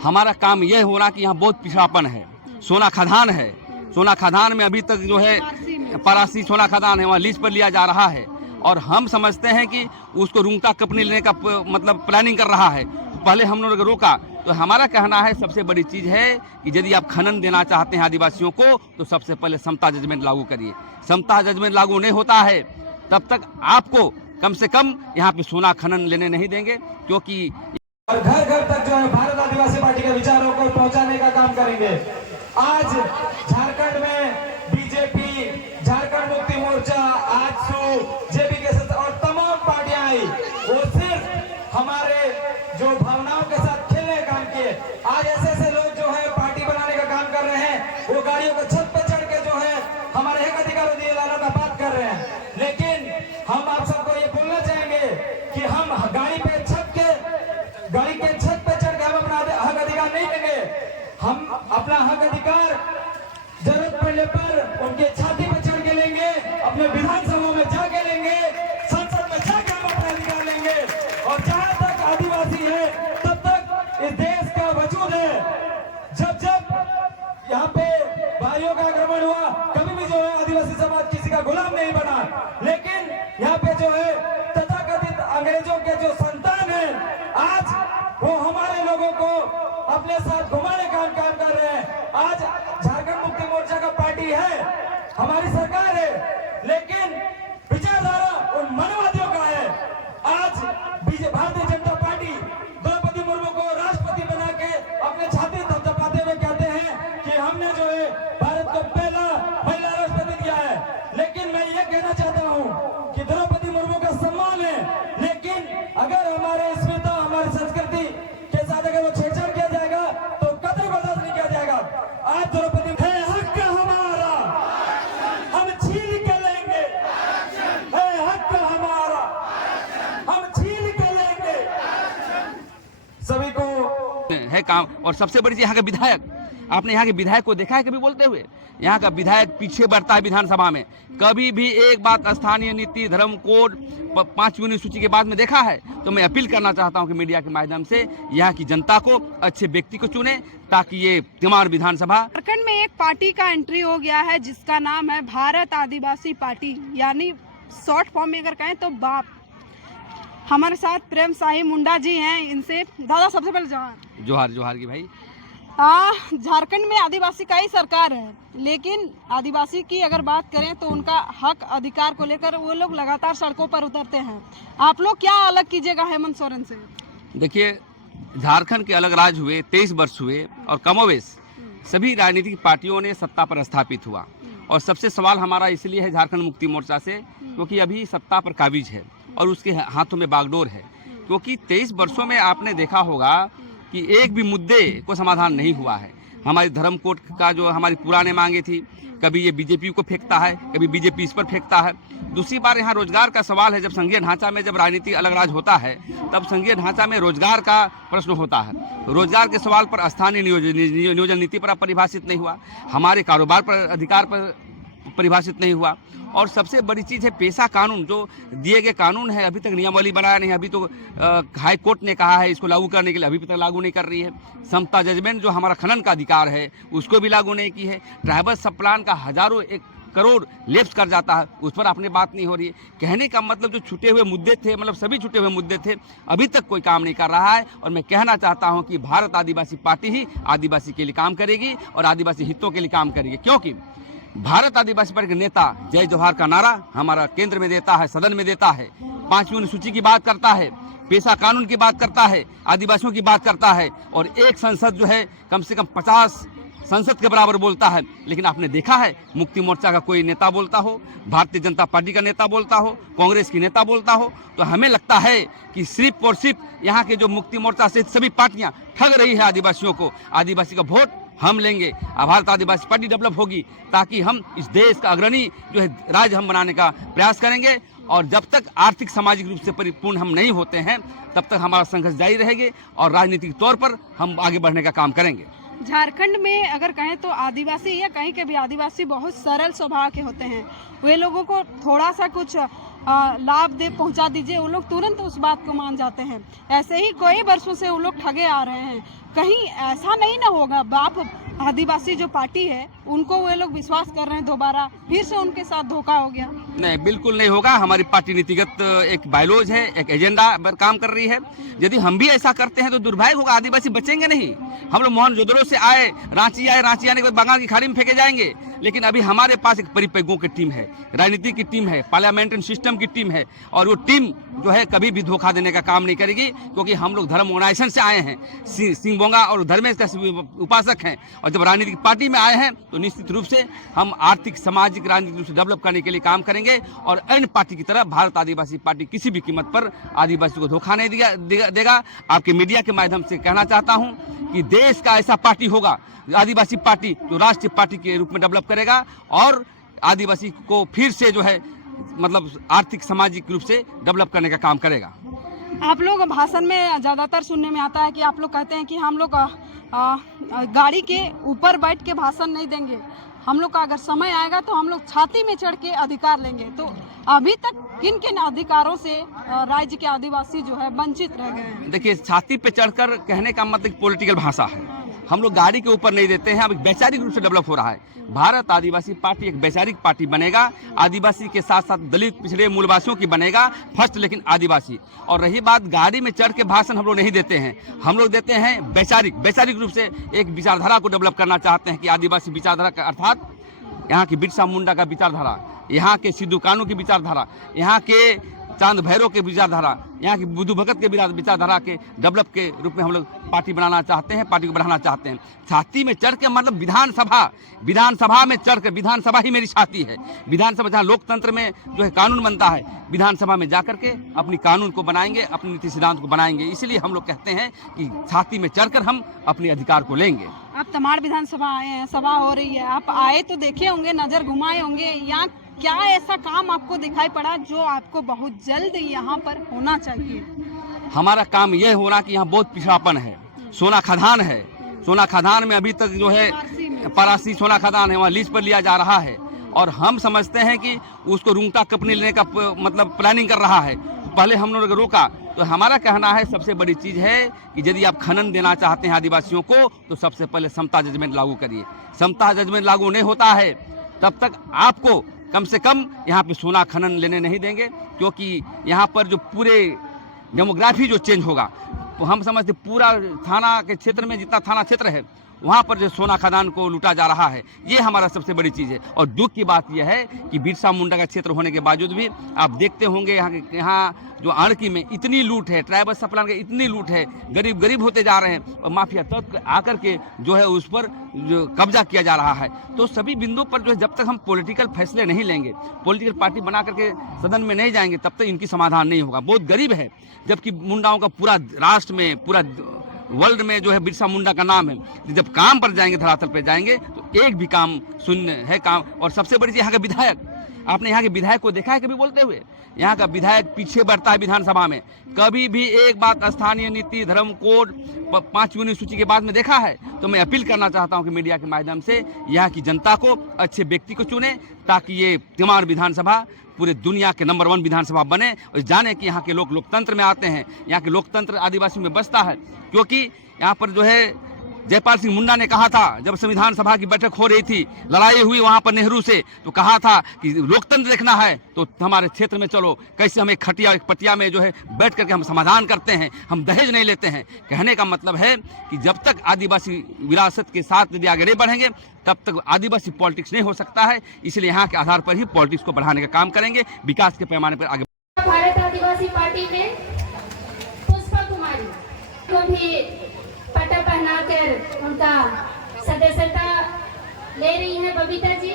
हमारा काम यह होना कि यहाँ बहुत पिछड़ापन है, सोना खदान है, सोना खदान में अभी तक जो है परासी सोना खदान है, वहाँ लीज पर लिया जा रहा है और हम समझते हैं कि उसको रुंगटा कंपनी लेने का मतलब प्लानिंग कर रहा है। पहले हम लोग रोका, तो हमारा कहना है सबसे बड़ी चीज़ है कि यदि आप खनन देना चाहते हैं आदिवासियों को तो सबसे पहले समता जजमेंट लागू करिए। समता जजमेंट लागू नहीं होता है तब तक आपको कम से कम यहाँ पे सोना खनन लेने नहीं देंगे, क्योंकि और घर घर तक जो है भारत आदिवासी पार्टी के विचारों को पहुंचाने का काम करेंगे। आज झारखंड में बीजेपी, झारखंड मुक्ति मोर्चा, आजसू, जेपी और तमाम पार्टियां आई, वो सिर्फ हमारे जो भावनाओं के साथ खेलने का काम किए। आज ऐसे लोग जो है पार्टी बनाने का काम कर रहे हैं, वो गाड़ियों के छत पर चढ़ के जो है हमारे हक अधिकारों दिए लाने का बात कर रहे हैं। लेकिन हम आप सबको ये बोलना चाहेंगे कि हम गाड़ी के छत पे चढ़ के हम अपना हक अधिकार नहीं लेंगे। हम अपना हक अधिकार जरूरत पड़ने पर उनके छाती पे चढ़ के लेंगे, अपने विधानसभा में जाके लेंगे, संसद में जाके हम अपना अधिकार लेंगे। और जहां तक आदिवासी है तब तक इस देश का वजूद है। जब यहाँ पे भाइयों का आक्रमण हुआ, कभी भी जो है आदिवासी समाज किसी का गुलाम नहीं बना, लेकिन यहाँ पे जो है तथाकथित अंग्रेजों के जो संतान है, आज वो हमारे लोगों को अपने साथ घुमाने का काम कर रहे हैं। आज झारखंड मुक्ति मोर्चा का पार्टी है, हमारी सरकार है, लेकिन विचारधारा उन मनवादियों का है। आज भारतीय जनता पार्टी द्रौपदी मुर्मू को राष्ट्रपति बना के अपने छाती थपथपाते हुए कहते हैं कि हमने जो है भारत को पहला महिला राष्ट्रपति दिया है। लेकिन मैं ये कहना चाहता हूँ कि द्रौपदी मुर्मू का सम्मान है, लेकिन अगर हमारे अस्मिता, हमारी संस्कृति के साथ अगर वो छेड़छाड़ किया जाएगा तो कतई बर्दाश्त नहीं किया जाएगा। आज द्रौपदी है हक हमारा, हम छीन के लेंगे, है हक हमारा, हम छीन के लेंगे। सभी को है काम। और सबसे बड़ी चीज यहाँ के विधायक, आपने यहाँ के विधायक को देखा है कभी बोलते हुए? यहाँ का विधायक पीछे बढ़ता है विधानसभा में, कभी भी एक बात स्थानीय नीति, धर्म कोड, 5वीं सूची के बाद में देखा है? तो मैं अपील करना चाहता हूँ कि मीडिया के माध्यम से यहाँ की जनता को अच्छे व्यक्ति को चुने, ताकि ये तिमार विधानसभा। झारखंड में एक पार्टी का एंट्री हो गया है जिसका नाम है भारत आदिवासी पार्टी, यानी शॉर्ट फॉर्म में अगर कहें तो बाप। हमारे साथ प्रेम साही मुंडा जी हैं, इनसे दादा सबसे पहले जोहार जोहार की भाई। झारखंड में आदिवासी का ही सरकार है, लेकिन आदिवासी की अगर बात करें तो उनका हक अधिकार को लेकर वो लोग लगातार सड़कों पर उतरते हैं। आप लोग क्या अलग कीजिएगा हेमंत सोरेन से? देखिए, झारखंड के अलग राज्य हुए 23 वर्ष हुए और कमोवेश सभी राजनीतिक पार्टियों ने सत्ता पर स्थापित हुआ। और सबसे सवाल हमारा इसलिए है झारखंड मुक्ति मोर्चा से, क्योंकि अभी सत्ता पर काबिज है और उसके हाथों में बागडोर है। क्योंकि 23 वर्षों में आपने देखा होगा कि एक भी मुद्दे को समाधान नहीं हुआ है। हमारी धर्म कोड का जो हमारी पुराने मांगे थी, कभी ये बीजेपी को फेंकता है, कभी बीजेपी इस पर फेंकता है। दूसरी बार यहाँ रोजगार का सवाल है। जब संघीय ढांचा में जब राजनीति अलग राज होता है, तब संघीय ढांचा में रोजगार का प्रश्न होता है। रोजगार के सवाल पर स्थानीय नियोजन नीति पर परिभाषित नहीं हुआ, हमारे कारोबार पर अधिकार पर परिभाषित नहीं हुआ। और सबसे बड़ी चीज़ है पेशा कानून, जो दिए गए कानून है अभी तक नियमावली बनाया नहीं। अभी तो हाई कोर्ट ने कहा है इसको लागू करने के लिए, अभी तक लागू नहीं कर रही है। समता जजमेंट जो हमारा खनन का अधिकार है उसको भी लागू नहीं की है। ट्राइबल सब प्लान का हजारों 1 करोड़ लेप्स कर जाता है, उस पर अपनी बात नहीं हो रही है। कहने का मतलब जो छूटे हुए मुद्दे थे, मतलब सभी छूटे हुए मुद्दे थे, अभी तक कोई काम नहीं कर रहा है। और मैं कहना चाहता हूं कि भारत आदिवासी पार्टी ही आदिवासी के लिए काम करेगी और आदिवासी हितों के लिए काम करेगी। क्योंकि भारत आदिवासी पार्टी के नेता जय जोहार का नारा हमारा केंद्र में देता है, सदन में देता है, 5वीं सूची की बात करता है, पेशा कानून की बात करता है, आदिवासियों की बात करता है। और एक संसद जो है कम से कम 50 संसद के बराबर बोलता है। लेकिन आपने देखा है मुक्ति मोर्चा का कोई नेता बोलता हो, भारतीय जनता पार्टी का नेता बोलता हो, कांग्रेस की नेता बोलता हो? तो हमें लगता है कि सिर्फ और सिर्फ यहाँ के जो मुक्ति मोर्चा से सभी पार्टियाँ ठग रही है आदिवासियों को। आदिवासी का वोट हम लेंगे, भारत आदिवासी पार्टी डेवलप होगी, ताकि हम इस देश का अग्रणी जो है राज्य हम बनाने का प्रयास करेंगे। और जब तक आर्थिक सामाजिक रूप से परिपूर्ण हम नहीं होते हैं, तब तक हमारा संघर्ष जारी रहेगा और राजनीतिक तौर पर हम आगे बढ़ने का काम करेंगे। झारखंड में अगर कहें तो आदिवासी या कहीं के भी आदिवासी बहुत सरल स्वभाव के होते हैं। वे लोगों को थोड़ा सा कुछ लाभ दे पहुंचा दीजिए, वो लोग तुरंत उस बात को मान जाते हैं। ऐसे ही कई वर्षों से वो लोग ठगे आ रहे हैं। कहीं ऐसा नहीं ना होगा बाप आदिवासी जो पार्टी है उनको वो लोग विश्वास कर रहे हैं, दोबारा फिर से उनके साथ धोखा हो गया? नहीं, बिल्कुल नहीं होगा। हमारी पार्टी नीतिगत एक बायलॉज है, एक एजेंडा पर काम कर रही है। यदि हम भी ऐसा करते हैं तो दुर्भाग्य होगा, आदिवासी बचेंगे नहीं। हम लोग मोहनजोदड़ो से आए, रांची आने के बाद बंगाल की खाड़ी में फेंके जाएंगे। लेकिन अभी हमारे पास एक परिपक्वों की टीम है, राजनीति की टीम है, पार्लियामेंट्री सिस्टम की टीम है, और वो टीम जो है कभी भी धोखा देने का काम नहीं करेगी, क्योंकि हम लोग धर्म ऑर्गेनाइजेशन से आए हैं, सिंहबोंगा और धर्मेश का उपासक हैं, और जब राजनीतिक पार्टी में आए हैं तो निश्चित रूप से हम आर्थिक सामाजिक राजनीतिक रूप से डेवलप करने के लिए काम करेंगे। और अन्य पार्टी की तरह भारत आदिवासी पार्टी किसी भी कीमत पर आदिवासी को धोखा नहीं देगा। आपके मीडिया के माध्यम से कहना चाहता हूं कि देश का ऐसा पार्टी होगा, आदिवासी पार्टी, जो राष्ट्रीय पार्टी के रूप में डेवलप करेगा और आदिवासी को फिर से जो है मतलब आर्थिक सामाजिक रूप से डेवलप करने का काम करेगा। आप लोग भाषण में ज़्यादातर सुनने में आता है कि आप लोग कहते हैं कि हम लोग गाड़ी के ऊपर बैठ के भाषण नहीं देंगे, हम लोग का अगर समय आएगा तो हम लोग छाती में चढ़ के अधिकार लेंगे। तो अभी तक किन किन अधिकारों से राज्य के आदिवासी जो है वंचित रह गए हैं? देखिए, छाती पे चढ़कर कहने का मतलब पॉलिटिकल भाषा है। हम लोग गाड़ी के ऊपर नहीं देते हैं। अब वैचारिक रूप से डेवलप हो रहा है। भारत आदिवासी पार्टी एक वैचारिक पार्टी बनेगा, आदिवासी के साथ साथ दलित पिछड़े मूलवासियों की बनेगा फर्स्ट, लेकिन आदिवासी। और रही बात गाड़ी में चढ़ के भाषण हम लोग नहीं देते हैं, हम लोग देते हैं वैचारिक रूप से एक विचारधारा को डेवलप करना चाहते हैं कि आदिवासी विचारधारा का अर्थात यहाँ की बिरसा मुंडा का विचारधारा, यहाँ के सिद्धू कानू की विचारधारा, यहाँ के चांद भैरव के विचारधारा, यहाँ की बुद्धू भगत के विचारधारा के डेवलप के रूप में हम लोग पार्टी बनाना चाहते हैं, पार्टी को बढ़ाना चाहते हैं। छाती में चढ़ के मतलब विधानसभा में चढ़ कर, विधानसभा ही मेरी छाती है। विधानसभा जहाँ लोकतंत्र में जो है कानून बनता है, विधानसभा में जाकर के अपनी कानून को बनाएंगे, अपनी नीति सिद्धांत को बनाएंगे। इसलिए हम लोग कहते हैं कि छाती में चढ़कर हम अपने अधिकार को लेंगे। आप तमाड़ विधानसभा आए हैं, सभा हो रही है, आप आए तो देखे होंगे, नजर घुमाए होंगे, यहाँ क्या ऐसा काम आपको दिखाई पड़ा जो आपको बहुत जल्द यहाँ पर होना चाहिए? हमारा काम यह होना कि यहाँ बहुत पिछड़ापन है, सोना खदान है, सोना खदान में अभी तक जो है परासी सोना खदान है, वहाँ लीज पर लिया जा रहा है, और हम समझते हैं कि उसको रुंगटा कंपनी लेने का मतलब प्लानिंग कर रहा है। पहले हम लोग रोका। तो हमारा कहना है सबसे बड़ी चीज़ है कि यदि आप खनन देना चाहते हैं आदिवासियों को, तो सबसे पहले समता जजमेंट लागू करिए। समता जजमेंट लागू नहीं होता है तब तक आपको कम से कम यहाँ पे सोना खनन लेने नहीं देंगे, क्योंकि यहाँ पर जो पूरे डेमोग्राफी जो चेंज होगा, तो हम समझते पूरा थाना के क्षेत्र में जितना थाना क्षेत्र है वहाँ पर जो सोना खदान को लूटा जा रहा है, ये हमारा सबसे बड़ी चीज़ है। और दुख की बात यह है कि बिरसा मुंडा का क्षेत्र होने के बावजूद भी आप देखते होंगे यहाँ जो आड़की में इतनी लूट है, ट्राइबल सप्लान के इतनी लूट है, गरीब होते जा रहे हैं, और माफिया तत्व आकर के जो है उस पर जो कब्जा किया जा रहा है। तो सभी बिंदुओं पर जो है जब तक हम पॉलिटिकल फैसले नहीं लेंगे, पॉलिटिकल पार्टी बना करके सदन में नहीं जाएंगे, तब तक इनकी समाधान नहीं होगा। बहुत गरीब है, जबकि मुंडाओं का पूरा राष्ट्र में, पूरा वर्ल्ड में जो है बिरसा मुंडा का नाम है। जब काम पर जाएंगे, धरातल पर जाएंगे, तो एक भी काम शून्य है काम। और सबसे बड़ी चीज यहाँ का विधायक, आपने यहाँ के विधायक को देखा है कभी बोलते हुए? यहाँ का विधायक पीछे बढ़ता है विधानसभा में, कभी भी एक बात स्थानीय नीति, धर्म कोड, 5 यूनिट सूची के बाद में देखा है? तो मैं अपील करना चाहता हूँ कि मीडिया के माध्यम से यहाँ की जनता को अच्छे व्यक्ति को चुने, ताकि ये तमाड़ विधानसभा पूरे दुनिया के नंबर 1 विधानसभा बने, और जाने कि यहाँ के लोग लोकतंत्र में आते हैं, यहाँ के लोकतंत्र आदिवासी में बसता है। क्योंकि यहाँ पर जो है जयपाल सिंह मुंडा ने कहा था, जब संविधान सभा की बैठक हो रही थी, लड़ाई हुई वहाँ पर नेहरू से, तो कहा था कि लोकतंत्र देखना है तो हमारे क्षेत्र में चलो, कैसे हम एक खटिया एक पटिया में जो है बैठ करके हम समाधान करते हैं, हम दहेज नहीं लेते हैं। कहने का मतलब है कि जब तक आदिवासी विरासत के साथ यदि आगे नहीं बढ़ेंगे, तब तक आदिवासी पॉलिटिक्स नहीं हो सकता है। इसलिए यहाँ के आधार पर ही पॉलिटिक्स को बढ़ाने का काम करेंगे, विकास के पैमाने पर आगे। भारत आदिवासी पार्टी में पुष्पा कुमारी को भी पट्टा पहनाकर उनका सदस्यता ले रही है बबीता जी।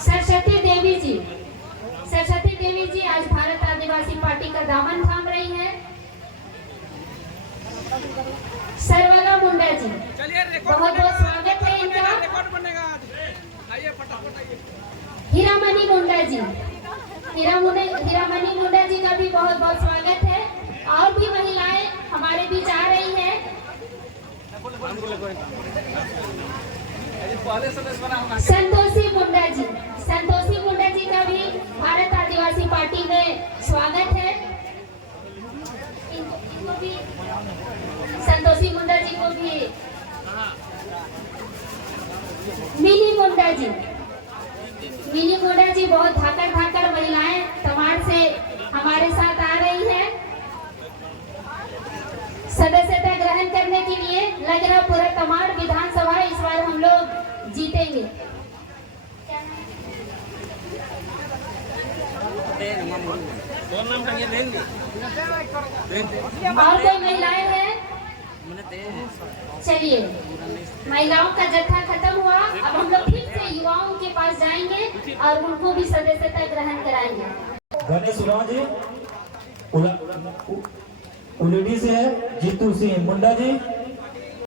सरस्वती देवी जी आज भारत आदिवासी पार्टी का दामन थाम रही है। सरवला मुंडा जी, बहुत बहुत स्वागत है इनका। हीरामणि मुंडा जी, हीरामणि मुंडा जी का भी बहुत बहुत स्वागत है। और भी महिलाएं हमारे बीच आ रही हैं। संतोषी मुंडा जी का का भी भारत आदिवासी पार्टी में स्वागत है। इनको भी संतोषी मुंडा जी को भी, मिनी मुंडा जी बहुत धाकड़ महिलाएं तमाड़ से हमारे साथ आ रही हैं। सदस्यता ग्रहण करने के लिए लग रहा पूरा तमाड़ विधानसभा इस बार हम लोग जीतेंगे। और कोई महिलाएं हैं? चलिए, महिलाओं का जत्था खत्म हुआ। अब हम लोग फिर से युवाओं के पास जाएंगे और उनको भी सदस्यता ग्रहण कराएंगे। गणेश उरांव जी, उलडी से है जीतू सिंह मुंडा जी।